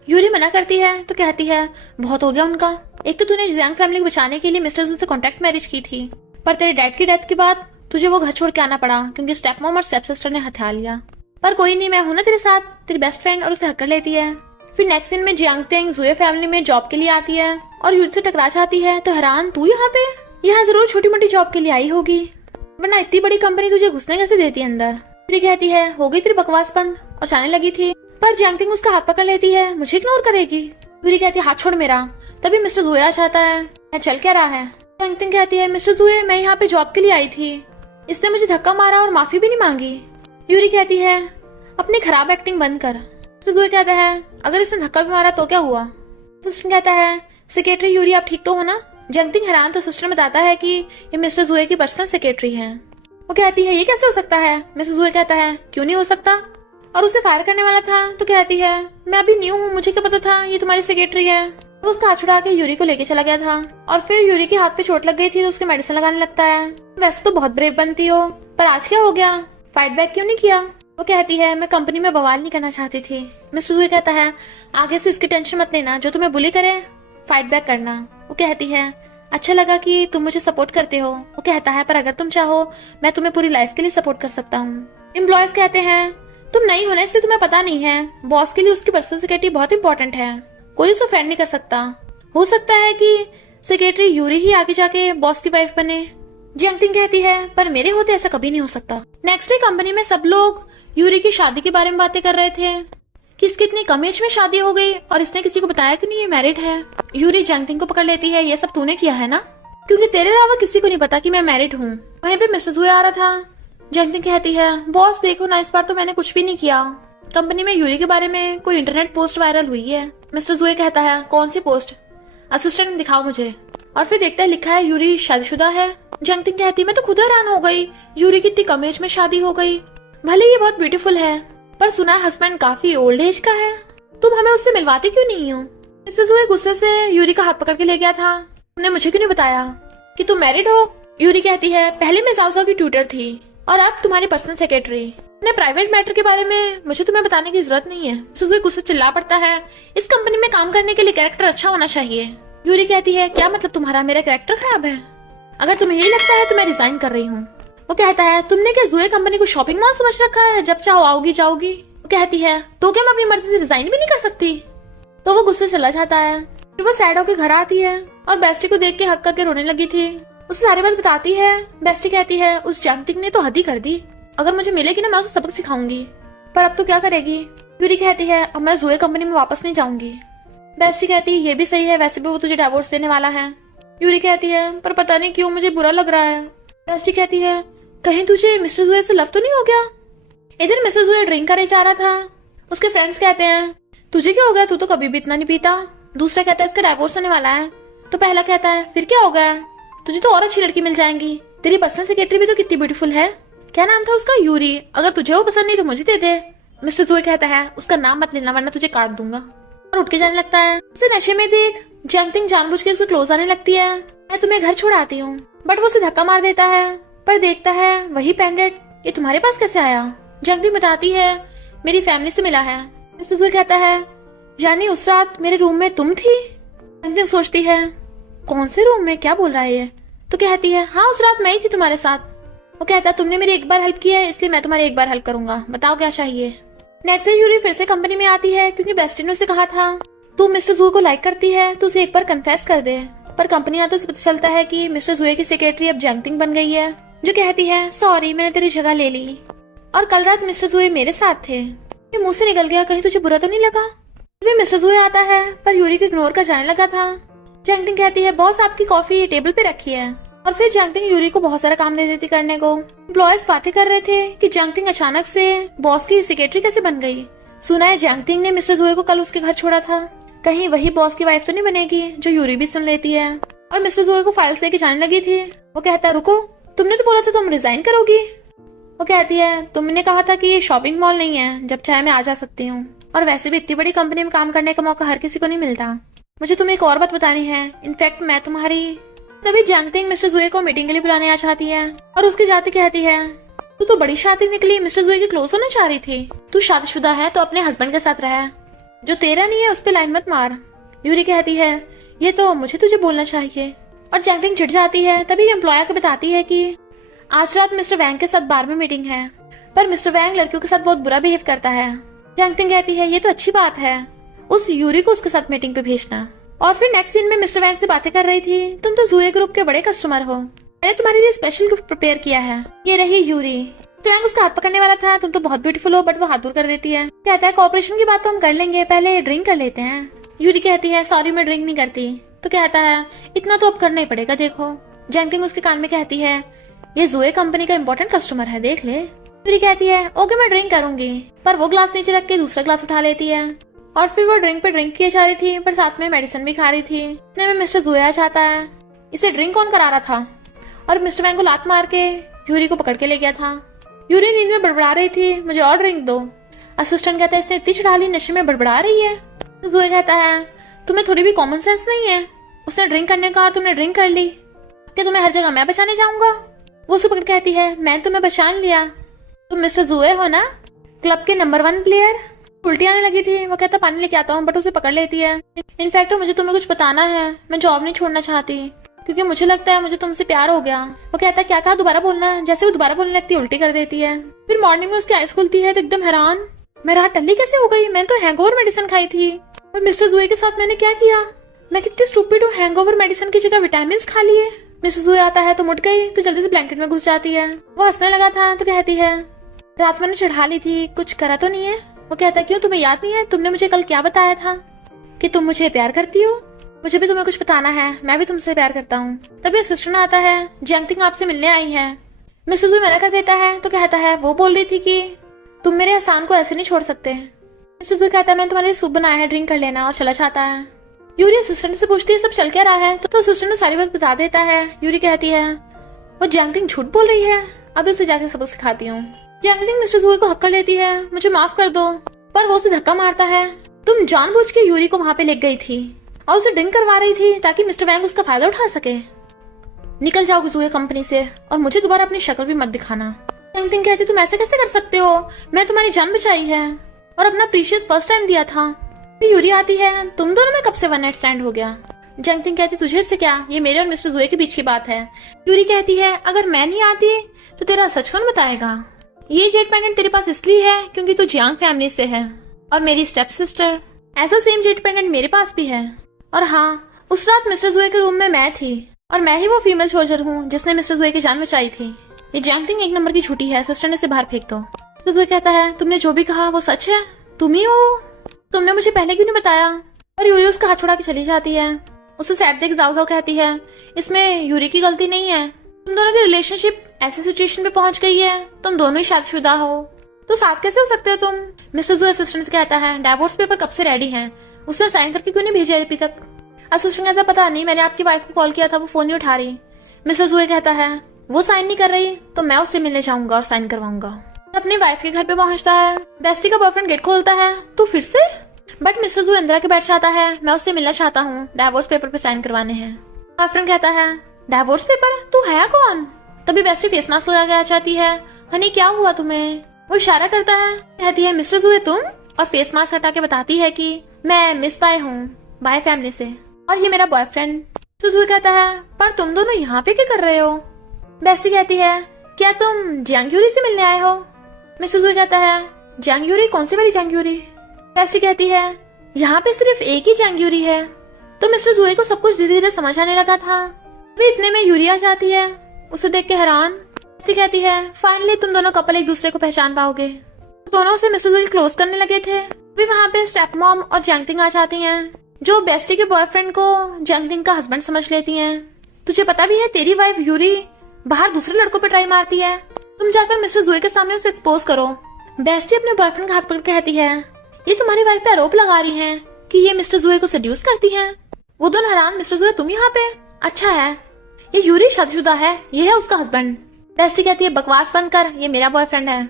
यूरी मना करती है तो कहती है बहुत हो गया उनका, एक तो तूने जियांग फैमिली को बचाने के लिए मिस्टर से कॉन्ट्रैक्ट मैरिज की थी, पर तेरे डैड की डेथ के बाद तुझे वो घर छोड़ के आना पड़ा क्योंकि स्टेप मॉम और स्टेप सिस्टर ने हथिया लिया। पर कोई नहीं, मैं हूं ना तेरे साथ, तेरी बेस्ट फ्रेंड, और उसे हक कर लेती है। फिर नेक्स्ट सीन में जियांग तेंग जुए फैमिली में जॉब के लिए आती है और यूरी से टकरा जाती है तो हैरान तू यहाँ पे, यहाँ जरूर छोटी मोटी जॉब के लिए आई होगी, वरना इतनी बड़ी कंपनी तुझे घुसने कैसे देती है अंदर। यूरी कहती है हो गई तेरी बकवास बंद, और जाने लगी थी, पर जियांग तेंग उसका हाथ पकड़ लेती है, मुझे इग्नोर करेगी। यूरी कहती है हाथ छोड़ मेरा, तभी मिस्टर जुए आ जाता है, चल क्या रहा है। जियांग तेंग कहती है मिस्टर जुए मैं यहाँ पे जॉब के लिए आई थी, इसने मुझे धक्का मारा और माफी भी नहीं मांगी। यूरी कहती है अपनी खराब एक्टिंग बंद कर। मिस्टर जुए कहता है अगर इसने धक्का भी मारा तो क्या हुआ। सिस्टर कहता है सेक्रेटरी यूरी आप ठीक तो हो ना। जियांग तेंग हैरान तो सिस्टर बताता है कि ये मिस्टर जुए की पर्सनल सेक्रेटरी है। वो कहती है ये कैसे हो सकता है। मिस्टर जुए कहता है क्यों नहीं हो सकता, और उसे फायर करने वाला था तो कहती है मैं अभी न्यू हूँ, मुझे क्या पता था ये तुम्हारी सेक्रेटरी है। वो उसका हाथ छुड़ा के यूरी को लेके चला गया था, और फिर यूरी के हाथ पे चोट लग गई थी तो उसके मेडिसिन लगाने लगता है। वैसे तो बहुत ब्रेव बनती हो, पर आज क्या हो गया, फाइट बैक क्यों नहीं किया। वो कहती है मैं कंपनी में बवाल नहीं करना चाहती थी। मिस्टर जुए कहता है आगे से इसकी टेंशन मत लेना, जो तुम्हें बुली करे फाइट बैक करना। वो कहती है अच्छा लगा कि तुम मुझे सपोर्ट करते हो। वो कहता है पर अगर तुम चाहो मैं तुम्हें पूरी लाइफ के लिए सपोर्ट कर सकता हूँ। एम्प्लॉयज कहते हैं तुम नहीं होने इसलिए तुम्हें पता नहीं है, बॉस के लिए उसकी पर्सनल सिक्योरिटी बहुत इंपॉर्टेंट है, कोई उसे ऑफेंड नहीं कर सकता। हो सकता है कि सेक्रेटरी यूरी ही आगे जाके बॉस की वाइफ बने। जियांग तेंग कहती है पर मेरे होते ऐसा कभी नहीं हो सकता। नेक्स्ट डे कंपनी में सब लोग यूरी की शादी के बारे में बातें कर रहे थे कि इसकी इतनी कम एज में शादी हो गई और इसने किसी को बताया कि नहीं ये मैरिड है। यूरी जियांग तेंग को पकड़ लेती है ये सब तूने किया है ना, क्योंकि तेरे अलावा किसी को नहीं पता कि मैं मैरिड हूँ। वहीं पे मिस्टर जुए आ रहा था। जियांग तेंग कहती है बॉस देखो ना, इस बार तो मैंने कुछ भी नहीं किया, कंपनी में यूरी के बारे में कोई इंटरनेट पोस्ट वायरल हुई है। मिस्टर जुए कहता है कौन सी पोस्ट। असिस्टेंट दिखाओ मुझे, और फिर देखता है लिखा है यूरी शादीशुदा है। जियांग तेंग कहती मैं तो खुद हैरान हो गई, यूरी की इतनी कम एज में शादी हो गई, भले ये बहुत ब्यूटीफुल है पर सुना है हस्बैंड काफी ओल्ड एज का है, तुम हमें उससे मिलवाती क्यों नहीं हो। मिस्टर जुए गुस्से से यूरी का हाथ पकड़ के ले गया था, तुमने मुझे क्यों नहीं बताया कि तुम मैरिड हो। यूरी कहती है पहले मैं जाओजा की ट्यूटर थी, और अब तुम्हारी पर्सनल सेक्रेटरी। अपने प्राइवेट मैटर के बारे में मुझे तुम्हें बताने की जरूरत नहीं है। सुजुए गुस्से चिल्ला पड़ता है, इस कंपनी में काम करने के लिए कैरेक्टर अच्छा होना चाहिए। यूरी कहती है, क्या मतलब तुम्हारा, मेरा कैरेक्टर खराब है? अगर तुम्हें यही लगता है तो मैं रिजाइन कर रही हूँ। वो कहता है, तुमने क्या जुए कंपनी को शॉपिंग मॉल समझ रखा है, जब चाहो आओगी जाओगी? वो कहती है, तो क्या मैं अपनी मर्जी से रिजाइन भी नहीं कर सकती? तो वो गुस्से चला जाता है। फिर वो सैड होकर घर आती है और बेस्टी को देख के हक करके रोने लगी थी। उसे सारी बात बताती है। बेस्टी कहती है, उस जैंगटिंग ने तो हद ही कर दी, अगर मुझे मिलेगी ना मैं उसे सबक सिखाऊंगी। पर अब तो क्या करेगी? यूरी कहती है, अब मैं जुए कंपनी में वापस नहीं जाऊंगी। बेस्टी कहती है, ये भी सही है, वैसे भी वो तुझे डिवोर्स देने वाला है। यूरी कहती है, पर पता नहीं क्यों मुझे बुरा लग रहा है। बेस्टी कहती है, कहीं तुझे मिस्टर जुए से लव तो नहीं हो गया? इधर मिस्टर जुए ड्रिंक करे जा रहा था। उसके फ्रेंड्स कहते हैं, तुझे क्या हो गया, तू तो कभी भी इतना नहीं पीता। दूसरा कहता है, इसका डिवोर्स होने वाला है। तो पहला कहता है, फिर क्या हो गया, तुझे तो और अच्छी लड़की मिल जाएंगी, तेरी पर्सनल सेक्रेटरी भी तो कितनी ब्यूटीफुल है। क्या नाम था उसका? यूरी। अगर तुझे वो पसंद नहीं तो मुझे दे दे। मिस्टर जुए कहता है, उसका नाम मत लेना वरना तुझे काट दूंगा, और उठ के जाने लगता है। उसे नशे में देख जैंगटिंग जानबूझ के उससे क्लोज आने लगती है। मैं तुम्हें घर छोड़ आती हूँ, बट वो उसे धक्का मार देता है। पर देखता है वही पेंडेंट, ये तुम्हारे पास कैसे आया? जैंगटिंग बताती है, मेरी फैमिली से मिला है। मिस्टर जुए कहता है, यानी उस रात मेरे रूम में तुम थी? जैंगटिंग सोचती है, कौन से रूम में, क्या बोल रहा है ये? तो कहती है, हाँ उस रात मैं ही थी तुम्हारे साथ। वो कहता है, तुमने मेरी एक बार हेल्प की है इसलिए मैं तुम्हारी एक बार हेल्प करूंगा, बताओ क्या चाहिए? नेक्स्ट डे यूरी फिर से कंपनी में आती है क्योंकि बेस्टी ने उसे कहा था, तू मिस्टर जुए को लाइक करती है तो उसे एक बार कन्फेस कर दे। पर कंपनी आते उसे पता चलता है कि मिस्टर जुए की सेक्रेटरी अब जैंगटिंग बन गई है, जो कहती है, सॉरी मैंने तेरी जगह ले ली, और कल रात मिस्टर जुए मेरे साथ थे। ये मुंह से निकल गया, कहीं तुझे बुरा तो नहीं लगा? तभी मिस्टर जुए आता है पर यूरी को इग्नोर कर जाने लगा था। जैंगटिंग कहती है, बॉस आपकी कॉफी टेबल पे रखी है। और फिर जैंगटिंग यूरी को बहुत सारा काम दे देती करने को। एम्प्लॉयज बातें कर रहे थे कि जैंगटिंग अचानक से बॉस की सेक्रेटरी कैसे बन गई। सुना है जैंगटिंग ने मिस्टर जुए को कल उसके घर छोड़ा था, कहीं वही बॉस की वाइफ तो नहीं बनेगी? जो यूरी भी सुन लेती है और मिस्टर जुए को फाइल्स लेके जाने लगी थी। वो कहता है, रुको, तुमने तो बोला था तुम रिजाइन करोगी। वो कहती है, तुमने कहा था कि ये शॉपिंग मॉल नहीं है, जब चाहे मैं आ जा सकती हूँ, और वैसे भी इतनी बड़ी कंपनी में काम करने का मौका हर किसी को नहीं मिलता। मुझे तुम्हें एक और बात बतानी है, इनफैक्ट मैं तुम्हारी। तभी जैंगटिंग मिस्टर जुए को मीटिंग के लिए बुलाने आ जाती है और उसके जाते कहती है, तू तो बड़ी शादी निकली, मिस्टर जुए के क्लोज होना चाह रही थी। तू शादीशुदा है तो अपने हस्बैंड के साथ रह, जो तेरा नहीं है उस पे लाइन मत मार। यूरी कहती है, ये तो मुझे तुझे बोलना चाहिए, और जैंगटिंग चिढ़ जाती है। तभी एम्प्लॉयर को बताती है कि आज रात मिस्टर वैंग के साथ बार में मीटिंग है, पर मिस्टर वैंग लड़कियों के साथ बहुत बुरा बिहेव करता है। जैंगटिंग कहती है, ये तो अच्छी बात है, उस यूरी को उसके साथ मीटिंग पे भेजना। और फिर नेक्स्ट सीन में मिस्टर वैंग से बातें कर रही थी, तुम तो जुए ग्रुप के बड़े कस्टमर हो, मैंने तुम्हारे लिए स्पेशल गिफ्ट प्रिपेयर किया है, ये रही यूरी। मिस्टर वैंग उसका हाथ पकड़ने वाला था, तुम तो बहुत ब्यूटीफुल हो, बट वो हाथ दूर कर देती है। कहता है, कॉपरेशन की बात तो हम कर लेंगे, पहले ड्रिंक कर लेते हैं। यूरी कहती है, सॉरी मैं ड्रिंक नहीं करती। तो कहता है, इतना तो अब करना ही पड़ेगा, देखो। जैंगटिंग उसके कान में कहती है, ये जुए कंपनी का इम्पोर्टेंट कस्टमर है, देख ले। यूरी कहती है, ओके मैं ड्रिंक करूंगी, पर वो ग्लास नीचे रख के दूसरा ग्लास उठा लेती है। और फिर वो ड्रिंक पे ड्रिंक किए जा रही थी, पर साथ में मेडिसिन भी खा रही थी। इतने में मिस्टर जुए आ जाता है, इसे ड्रिंक कौन करा रहा था, और मिस्टर वैंग को लात मार के यूरी को पकड़ के ले गया था। यूरी नींद में बड़बड़ा रही थी, मुझे और ड्रिंक दो। असिस्टेंट कहता है, इसने इतनी चढ़ा ली, नशे में बड़बड़ा रही है। तो जुए कहता है, तुम्हें थोड़ी भी कॉमन सेंस नहीं है, उसने ड्रिंक करने का और तुमने ड्रिंक कर ली, क्या तुम्हें हर जगह मैं बचाने जाऊंगा? वो उसे पकड़ कहती है, मैं तुम्हें पहचान लिया, तुम मिस्टर जुए हो ना, क्लब के नंबर 1 प्लेयर। उल्टी आने लगी थी। वो कहता, पानी लेके आता हूँ, बट उसे पकड़ लेती है। इनफैक्ट मुझे तुम्हें कुछ बताना है, मैं जॉब नहीं छोड़ना चाहती, क्योंकि मुझे लगता है मुझे तुमसे प्यार हो गया। वो कहता, क्या कहा, दोबारा बोलना। जैसे वो दोबारा बोलने लगती है, उल्टी कर देती है। फिर मॉर्निंग में उसकी आइज खुलती है तो एकदम हैरान, मैं रात टल्ली कैसे हो गई, मैंने तो हैंगओवर मेडिसिन खाई थी, और मिस्टर जुए के साथ मैंने क्या किया, मैं कितनी स्टूपिड हूँ, हैंगओवर मेडिसिन की जगह विटामिन खा लिए। मिस्टर जुए आता है तो मुड़ गई, तो जल्दी से ब्लैंकेट में घुस जाती है। वो हंसने लगा था तो कहती है, रात मैंने चढ़ा ली थी, कुछ करा तो नहीं है? वो कहता है, क्यों तुम्हें याद नहीं है, तुमने मुझे कल क्या बताया था कि तुम मुझे प्यार करती हो? मुझे भी तुम्हें कुछ बताना है, मैं भी तुमसे प्यार करता हूँ। तभी असिस्टेंट आता है, जैंगटिंग आपसे मिलने आई है। मिस्टर जुए मना कर देता है तो कहता है, वो बोल रही थी कि तुम मेरे एहसान को ऐसे नहीं छोड़ सकते। मिस्टर जुए कहता है, मैंने तुम्हारे लिए सूप बनाया है, ड्रिंक कर लेना, और चला जाता है। यूरी असिस्टेंट से पूछती है, सब चल क्या रहा है? तो असिस्टेंट ने सारी बात बता देता है। यूरी कहती है, वो जैंगटिंग झूठ बोल रही है, अब उसे जाकर सबक सिखाती हूँ। जैंगटिंग मिस्टर जुए को हक्का लेती है, मुझे माफ कर दो, पर वो उसे धक्का मारता है। तुम जानबूझ के यूरी को वहाँ पे ले गई थी और उसे ड्रिंक करवा रही थी ताकि मिस्टर वैंग उसका फायदा उठा सके। निकल जाओ जुए कंपनी से, और मुझे दोबारा अपनी शक्ल भी मत दिखाना। जंगटिंग कहती तुम ऐसे कैसे कर सकते हो, मैं तुम्हारी जान बचाई है और अपना प्रीशियस फर्स्ट टाइम दिया था। यूरी आती है, तुम दोनों में कब से वन नाइट स्टैंड हो गया। जंगटिंग कहती तुझे इससे क्या, ये मेरे और मिस्टर जुए के बीच की बात है। यूरी कहती है अगर मैं नहीं आती तो तेरा सच कौन बताएगा। ये जेड पेंडेंट तेरे पास इसलिए है क्योंकि तू जियांग फैमिली से है और मेरी स्टेप सिस्टर। ऐसा सेम जेड पेंडेंट मेरे पास भी है। और हाँ, उस रात मिस्टर जुए के रूम में मैं थी और मैं ही वो फीमेल सोल्जर हूँ जिसने मिस्टर जुए की जान बचाई थी। ये जंगटिंग एक नंबर की झूठी है, सिस्टर ने इसे बाहर फेंक दो। मिस्टर जुए कहता है तुमने जो भी कहा वो सच है, तुम ही हो, तुमने मुझे पहले क्यों नहीं बताया। और यूरी उसका हाथ छुड़ा के चली जाती है। उसे सैड देख जाओ जाओ कहती है इसमें यूरी की गलती नहीं है, तुम दोनों की रिलेशनशिप ऐसी सिचुएशन पे पहुंच गई है, तुम दोनों ही शादीशुदा हो तो साथ कैसे हो सकते हो तुम। मिस्टर जुए असिस्टेंट से कहता है डाइवोर्स पेपर कब से रेडी हैं, उसने साइन करके क्यों नहीं भेजा अभी तक। असिस्टेंट कहता है पता नहीं, मैंने आपकी वाइफ को कॉल किया था, वो फोन नहीं उठा रही। मिस्टर जुए कहता है वो साइन नहीं कर रही तो मैं उससे मिलने जाऊंगा और साइन करवाऊंगा। अपनी वाइफ के घर पे पहुंचता है। बेस्टी का बॉयफ्रेंड गेट खोलता है, तू फिर से। बट मिस्टर जुए अंदर के बैठ जाता है, मैं उससे मिलना चाहता हूँ, डाइवोर्स पेपर पे साइन करवाने हैं। बॉयफ्रेंड कहता है डाइवोर्स पेपर, तू है कौन। तभी बेस्टी फेस मास्क लगा के आ जाती है। हनी क्या हुआ तुम्हें। वो इशारा करता है, कहती है मिस्टर जुए तुम, और फेस मास्क हटा के बताती है कि मैं मिस बाय हूँ, बाय फैमिली से, और ये मेरा बॉयफ्रेंड। मिस्टर जुए कहता है पर तुम दोनों यहाँ पे क्या कर रहे हो। बेस्टी कहती है क्या तुम जियांग यूरी से मिलने आए हो। मिस्टर जुए कहता है जियांग यूरी, कौन सी वाली जियांग यूरी। बेस्टी कहती है यहाँ पे सिर्फ एक ही जियांग यूरी है। तो मिस्टर जुए को सब कुछ धीरे धीरे समझ आने लगा था। अभी इतने में यूरी आ जाती है, उसे देख के हैरान। बेस्टी कहती है फाइनली तुम दोनों कपल एक दूसरे को पहचान पाओगे। दोनों से मिस्टर जुए क्लोज करने लगे थे। अभी वहाँ पे स्टेप मॉम और जंगटिंग आ जाती हैं, जो बेस्टी के बॉयफ्रेंड को जंगटिंग का हस्बैंड समझ लेती हैं। तुझे पता भी है तेरी वाइफ यूरी बाहर दूसरे लड़कों पे ट्राई मारती है, तुम जाकर मिस्टर जुए के सामने उसे एक्सपोज करो। बेस्टी अपने बॉयफ्रेंड का हाथ पकड़ कहती है ये तुम्हारी वाइफ पे आरोप लगा रही हैं कि ये मिस्टर जुए को सेड्यूस करती हैं। वो दोनों हैरान, मिस्टर जुए तुम यहाँ पे, अच्छा है ये यूरी शादीशुदा है, ये है उसका हस्बैंड। बेस्टी कहती है बकवास बंद कर, ये मेरा बॉयफ्रेंड है।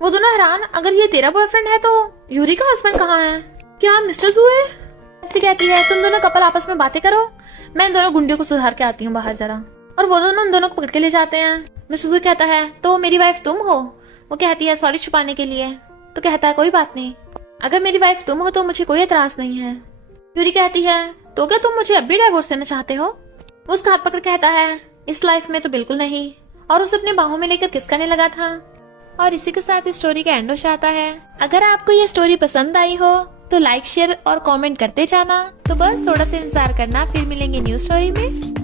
वो दोनों हैरान, अगर ये तेरा बॉयफ्रेंड है तो यूरी का हस्बैंड कहाँ है, क्या मिस्टर जुए। बेस्टी कहती है तुम दोनों कपल आपस में बातें करो, मैं इन दोनों गुंडियों को सुधार के आती हूँ बाहर जरा। और वो दोनों उन दोनों को पकड़ के ले जाते हैं। मिस्टर जुए कहता है तो मेरी वाइफ तुम हो। वो कहती है सॉरी छुपाने के लिए। तो कहता है कोई बात नहीं, अगर मेरी वाइफ तुम हो तो मुझे कोई एतराज नहीं है। यूरी कहती है तो क्या तुम मुझे अब भी डाइवोर्स देना चाहते हो। वो उसका हाथ पकड़ कहता है इस लाइफ में तो बिल्कुल नहीं, और उसे अपने बाहों में लेकर किस करने लगा था। और इसी के साथ इस स्टोरी का एंड हो जाता है। अगर आपको ये स्टोरी पसंद आई हो तो लाइक शेयर और कमेंट करते जाना। तो बस थोड़ा सा इंतजार करना, फिर मिलेंगे न्यू स्टोरी में।